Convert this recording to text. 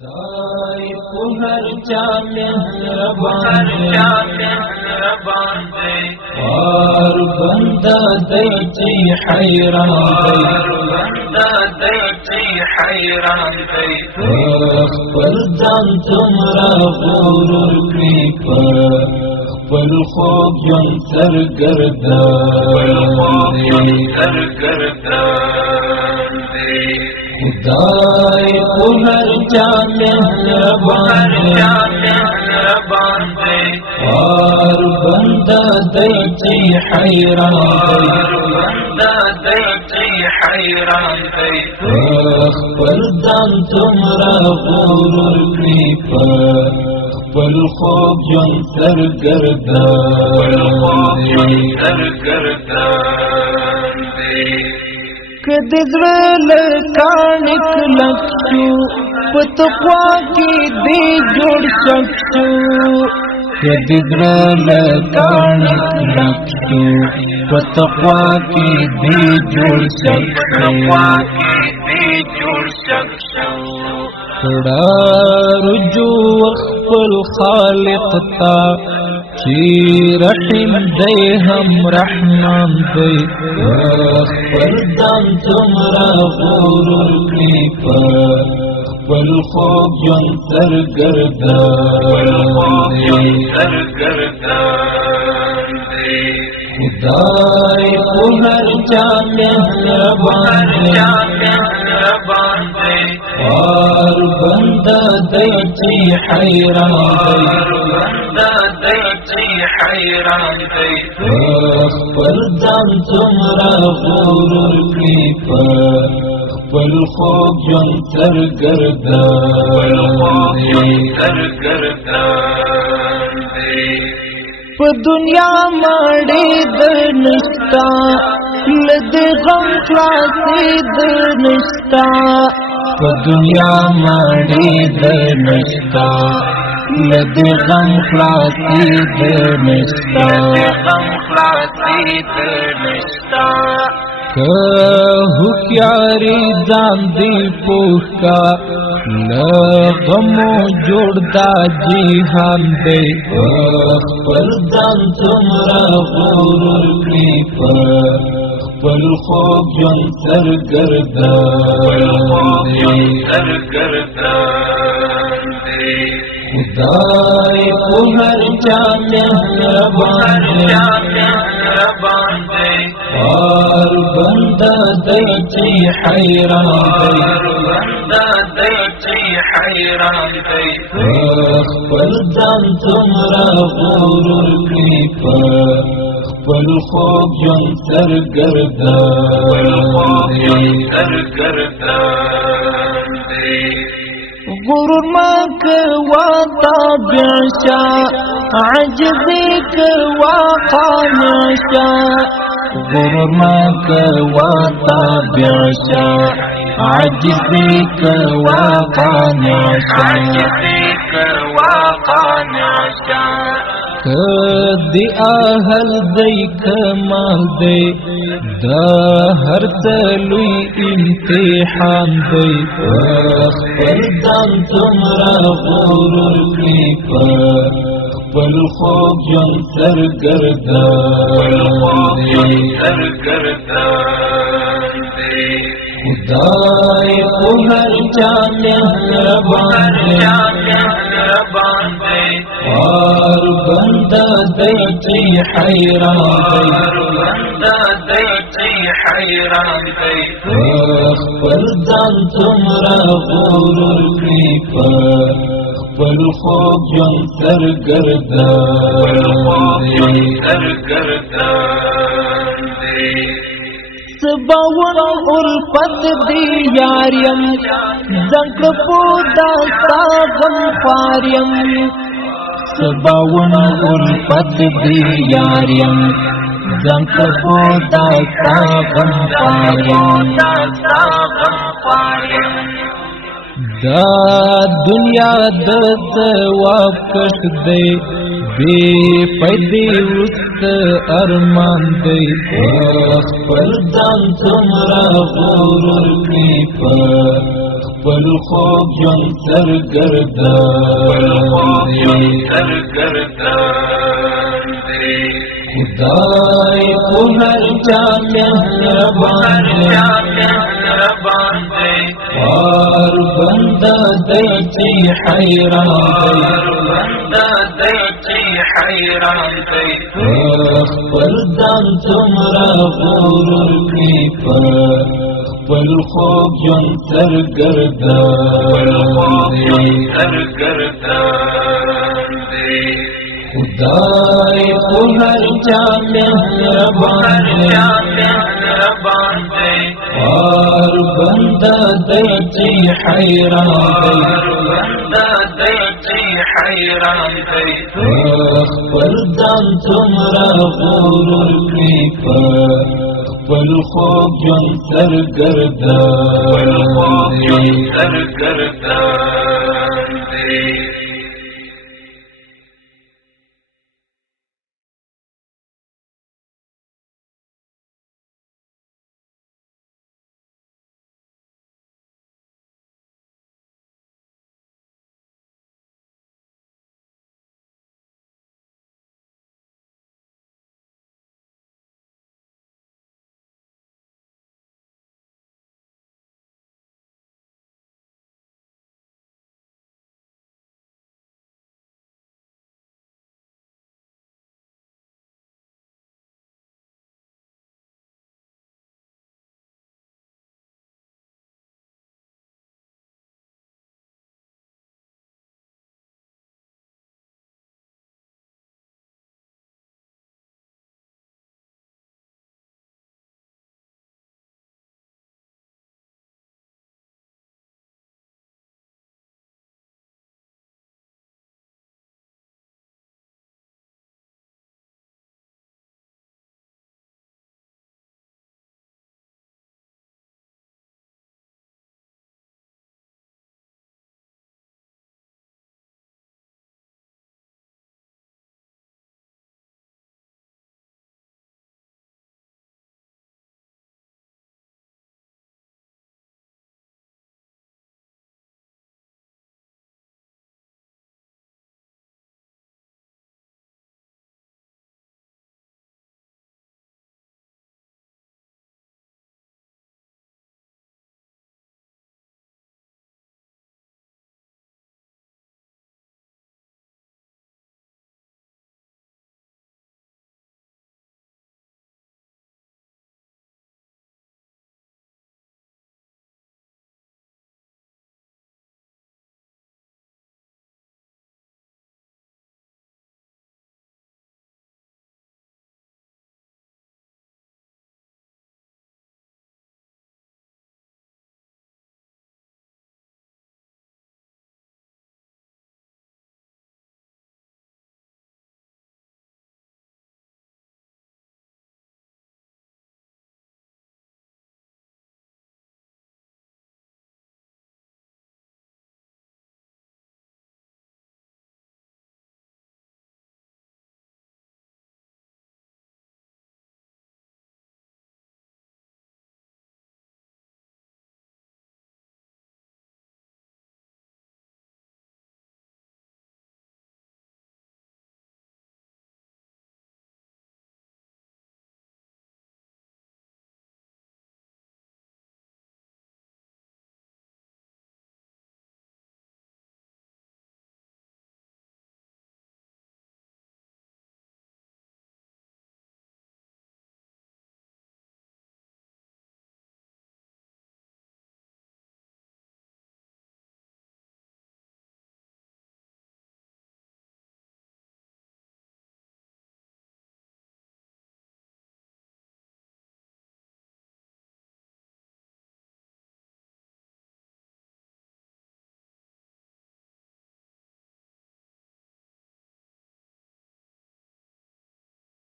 خدای په هر چا مهربان دی اور بندا دی چې حیران دی خپل ځان څومره غرور کړي خپل خوب ژوند سرګردان دی خدای په هر چا مهربان دی اور بندا دی چې حیران دی خپل ځان څومره غرور کړي خپل خوب ژوند سرګردان دی کدی زړه لکاڼ کلک شو په تقوا کې دی جوړ شو کدی زړه لکاڼ کلک شو په تقوا کې دی جوړ شو کړه رجوع خپل خالق ته چې رحیم دی هم رحمان دی خپل ځان څومره غرور کړي خپل خوب ژوند سرګردان دی خدای په هر چا مهربان دی اور بندا دی چې حیران دی خپل ځان څومره غرور کړي خپل خوب ژوند سرګردان دی په دنیا مړې د نشتا لد غم خلاصې د نشتا په دنیا مړې د نشتا لد غم خلاصې د نشتا که هوښیاري ځان دی پوه کا لغمو جوړ دا جهان دی خپل ځان څومره غرور کړي خپل خوب ژوند سرګردان دی خدای په هر چا مهربان دی اور بندا دی چې حیران دی خپل ځان څومره غرور کړي خپل خوب ژوند سرګردان دی غرور ما کوا تابع شا عجزی کوا قانع شا غرور ما کوا تابع شا عجزی کوا قانع شا کدی اهل دی کمال دی دا هر تلوی امتحان دی خپل ځان څومره غرور کړي خپل خوب ژوند سرګردان دی خدای په هر چا مهربان دی اور بندا دی چې حیران دی خپل ځان څومره غرور کړي خپل خوب ژوند سرګردان دی سباون الفت دی یاریم زنک پودا ساغم خاریم سباون الفت دی یاریم زنک پودا ساغم خاریم دا دنیا د ثواب کش دی بے پیدی وست ارمان دی خپل ځان څومره غرور کړي خپل خوب ژوند سرګردان دی خدای په هر چا مهربان دی وار بنده دی چې حیران دی خپل ځان څومره غرور کړي په خپل خوب ژوند سرګردان دی خدای په هر چا مهربان دی وار بنده دی چې حیران دی خپل ځان څومره غرور کړي په خپل خوب ژوند سرګردان دی